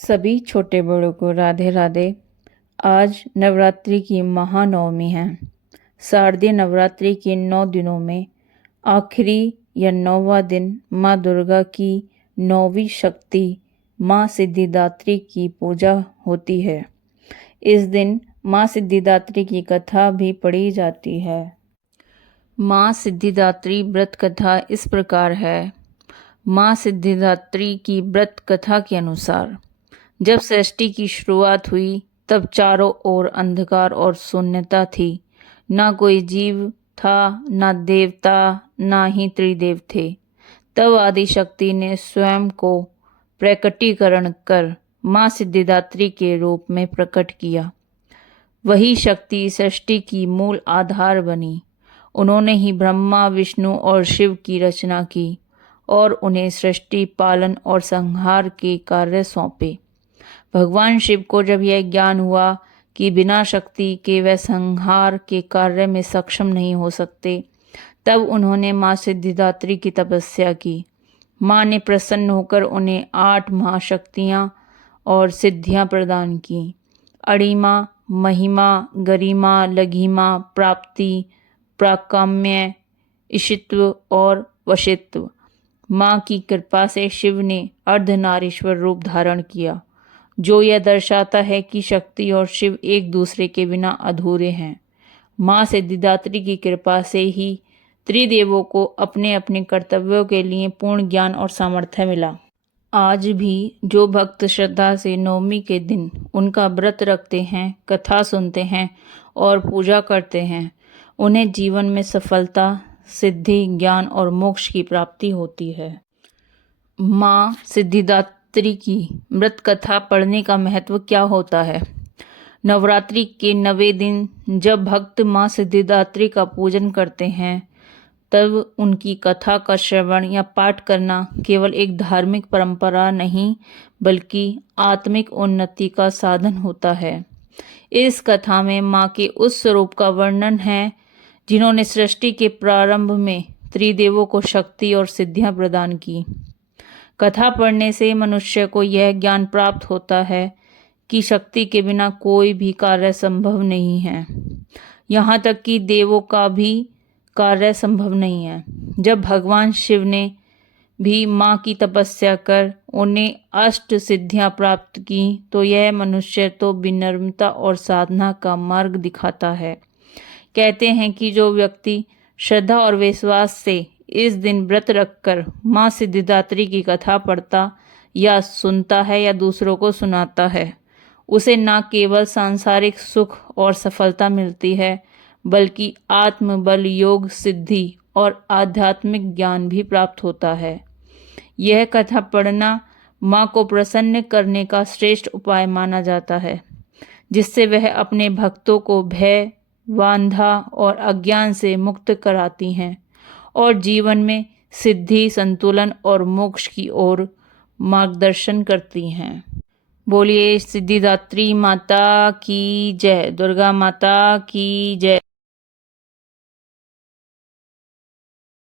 सभी छोटे बड़ों को राधे राधे। आज नवरात्रि की महानवमी है। शारदीय नवरात्रि के 9 दिनों में आखिरी या 9वां दिन माँ दुर्गा की 9वीं शक्ति माँ सिद्धिदात्री की पूजा होती है। इस दिन माँ सिद्धिदात्री की कथा भी पढ़ी जाती है। माँ सिद्धिदात्री व्रत कथा इस प्रकार है। माँ सिद्धिदात्री की व्रत कथा के अनुसार जब सृष्टि की शुरुआत हुई तब चारों ओर अंधकार और शून्यता थी। ना कोई जीव था, ना देवता, ना ही त्रिदेव थे। तब आदिशक्ति ने स्वयं को प्रकटीकरण कर माँ सिद्धिदात्री के रूप में प्रकट किया। वही शक्ति सृष्टि की मूल आधार बनी। उन्होंने ही ब्रह्मा, विष्णु और शिव की रचना की और उन्हें सृष्टि, पालन और संहार के कार्य सौंपे। भगवान शिव को जब यह ज्ञान हुआ कि बिना शक्ति के वह संहार के कार्य में सक्षम नहीं हो सकते, तब उन्होंने माँ सिद्धिदात्री की तपस्या की। माँ ने प्रसन्न होकर उन्हें 8 महाशक्तियाँ और सिद्धियाँ प्रदान की। अणिमा, महिमा, गरिमा, लघिमा, प्राप्ति, प्राकाम्य, ईशित्व और वशित्व। माँ की कृपा से शिव ने अर्धनारीश्वर रूप धारण किया, जो यह दर्शाता है कि शक्ति और शिव एक दूसरे के बिना अधूरे हैं। माँ सिद्धिदात्री की कृपा से ही त्रिदेवों को अपने अपने कर्तव्यों के लिए पूर्ण ज्ञान और सामर्थ्य मिला। आज भी जो भक्त श्रद्धा से नवमी के दिन उनका व्रत रखते हैं, कथा सुनते हैं और पूजा करते हैं, उन्हें जीवन में सफलता, सिद्धि, ज्ञान और मोक्ष की प्राप्ति होती है। माँ सिद्धिदात्री की व्रत कथा पढ़ने का महत्व क्या होता है? नवरात्रि के 9वें दिन जब भक्त माँ सिद्धिदात्री का पूजन करते हैं, तब उनकी कथा का श्रवण या पाठ करना केवल एक धार्मिक परंपरा नहीं, बल्कि आत्मिक उन्नति का साधन होता है। इस कथा में माँ के उस स्वरूप का वर्णन है जिन्होंने सृष्टि के प्रारंभ में त्रिदेवों को शक्ति और सिद्धियां प्रदान की। कथा पढ़ने से मनुष्य को यह ज्ञान प्राप्त होता है कि शक्ति के बिना कोई भी कार्य संभव नहीं है। यहाँ तक कि देवों का भी कार्य संभव नहीं है। जब भगवान शिव ने भी माँ की तपस्या कर उन्हें 8 सिद्धियाँ प्राप्त की, तो यह मनुष्य तो विनम्रता और साधना का मार्ग दिखाता है। कहते हैं कि जो व्यक्ति श्रद्धा और विश्वास से इस दिन व्रत रखकर माँ सिद्धिदात्री की कथा पढ़ता या सुनता है या दूसरों को सुनाता है, उसे न केवल सांसारिक सुख और सफलता मिलती है, बल्कि आत्मबल, योग, सिद्धि और आध्यात्मिक ज्ञान भी प्राप्त होता है। यह कथा पढ़ना माँ को प्रसन्न करने का श्रेष्ठ उपाय माना जाता है, जिससे वह अपने भक्तों को भय, वांधा और अज्ञान से मुक्त कराती हैं और जीवन में सिद्धि, संतुलन और मोक्ष की ओर मार्गदर्शन करती हैं। बोलिए सिद्धिदात्री माता की जय, दुर्गा माता की जय।